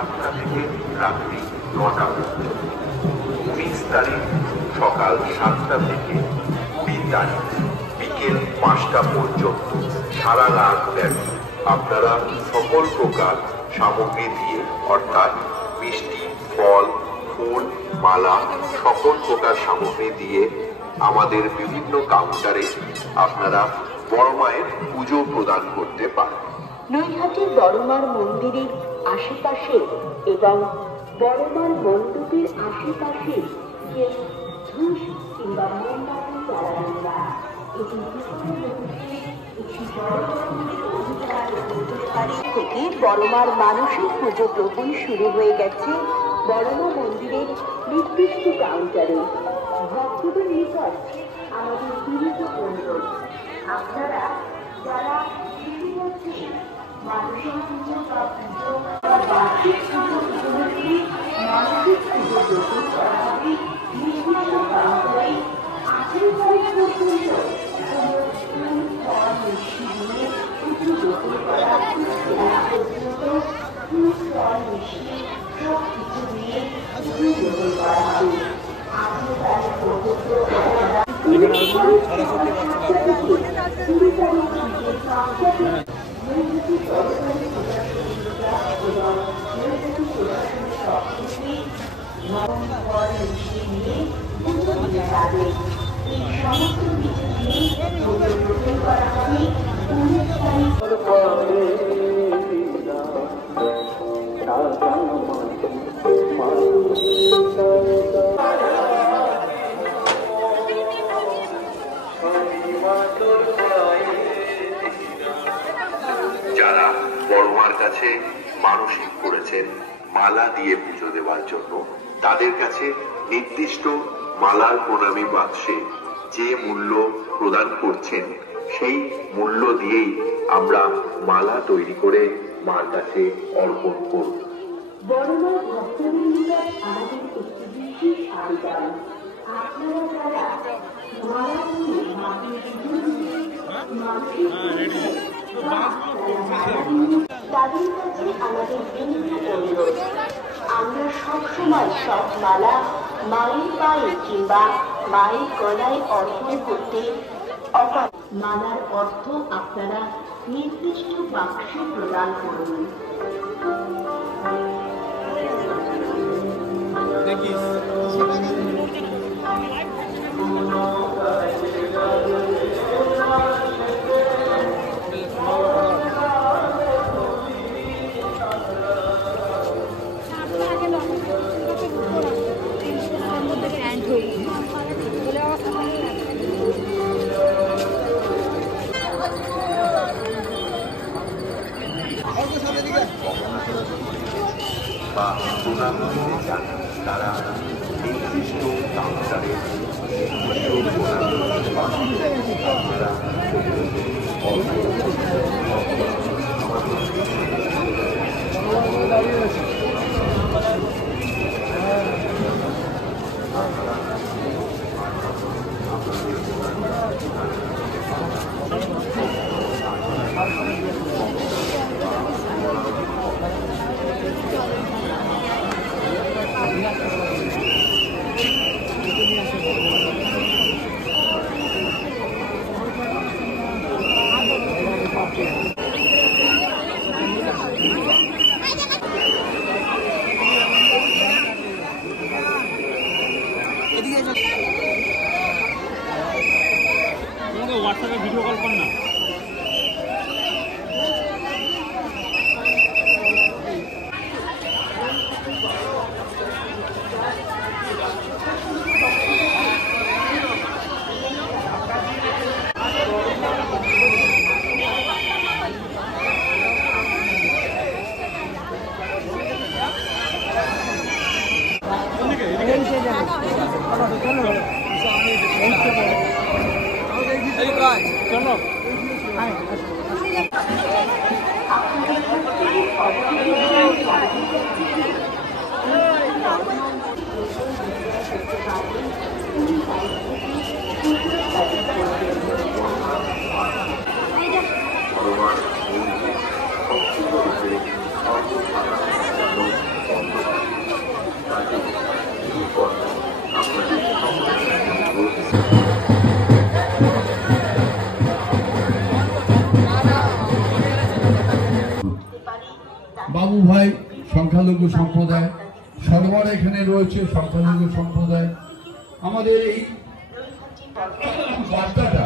7টা থেকে রাত্রি 9টা পর্যন্ত। 19 তারিখ সকাল 7টা থেকে 20 তারিখ বিকেল 5টা পর্যন্ত সারা রাত ব্যাপী আপনারা সকল প্রকার সামগ্রী দিয়ে, অর্থাৎ মিষ্টি, ফল, ফুল, মালা, সকল প্রকার সামগ্রী দিয়ে আমাদের বিভিন্ন কাউন্টারে আপনারা বড় মায়ের পুজো প্রদান করতে পারেন। নৈহাটির বড়মার মন্দিরের আশেপাশে এবং বড়মার মণ্ডপের আশেপাশে যে ধূস কিংবা মোমবাতি জ্বালানো না, এটি থেকে বড়মার মানসিক পুজো গ্রহণ শুরু হয়ে গেছে বড়মা মন্দিরের নির্দিষ্ট কাউন্টারে। ভক্তদের নিকট আমাদের বিনীত অনুরোধ, আপনারা যারা মানসিক পুজো বা পুজো বার্ষিক পুজো উপলক্ষে মানসিক পুজো গ্রহণ করা হবে নির্দিষ্ট কাউন্টারে 18 তারিখ পর্যন্ত মিষ্টি দিয়ে পুজো গ্রহণ করা হচ্ছে। মিষ্টি সব কিছু দিয়ে পুজো গ্রহণ করা হবে। 18 তারিখ পর্যন্ত যারা বড়মার কাছে মানসিক করেছেন মালা দিয়ে পুজো দেওয়ার জন্য, তাদের কাছে নির্দিষ্ট মালার প্রণামী বাক্সে যে মূল্য প্রদান করছেন সেই মূল্য দিয়েই আমরা মালা তৈরি করে মার কাছে অর্পণ করব। বড়মার ভক্তবৃন্দ আমাদের একটি বিশেষ আবেদন, আপনারা যারা মালা দিয়ে মাকে তাদের কাছে আমাদের বিনীত অনুরোধ, আমরা সবসময় সব মালা মায়ের পায়ে কিংবা মায়ের গলায় অর্পণ করতে মালার অর্থ আপনারা নির্দিষ্ট বাক্সে প্রদান করুন। বা প্রণাম দিতে চান, তারা নির্দিষ্ট কাউন্টারে আপনারা হোয়াটসঅ্যাপে ভিডিও কল কর না। বাবু ভাই সংখ্যালঘু সম্প্রদায়, সরোবর এখানে রয়েছে সংখ্যালঘু সম্প্রদায়। আমাদের এই বার্তাটা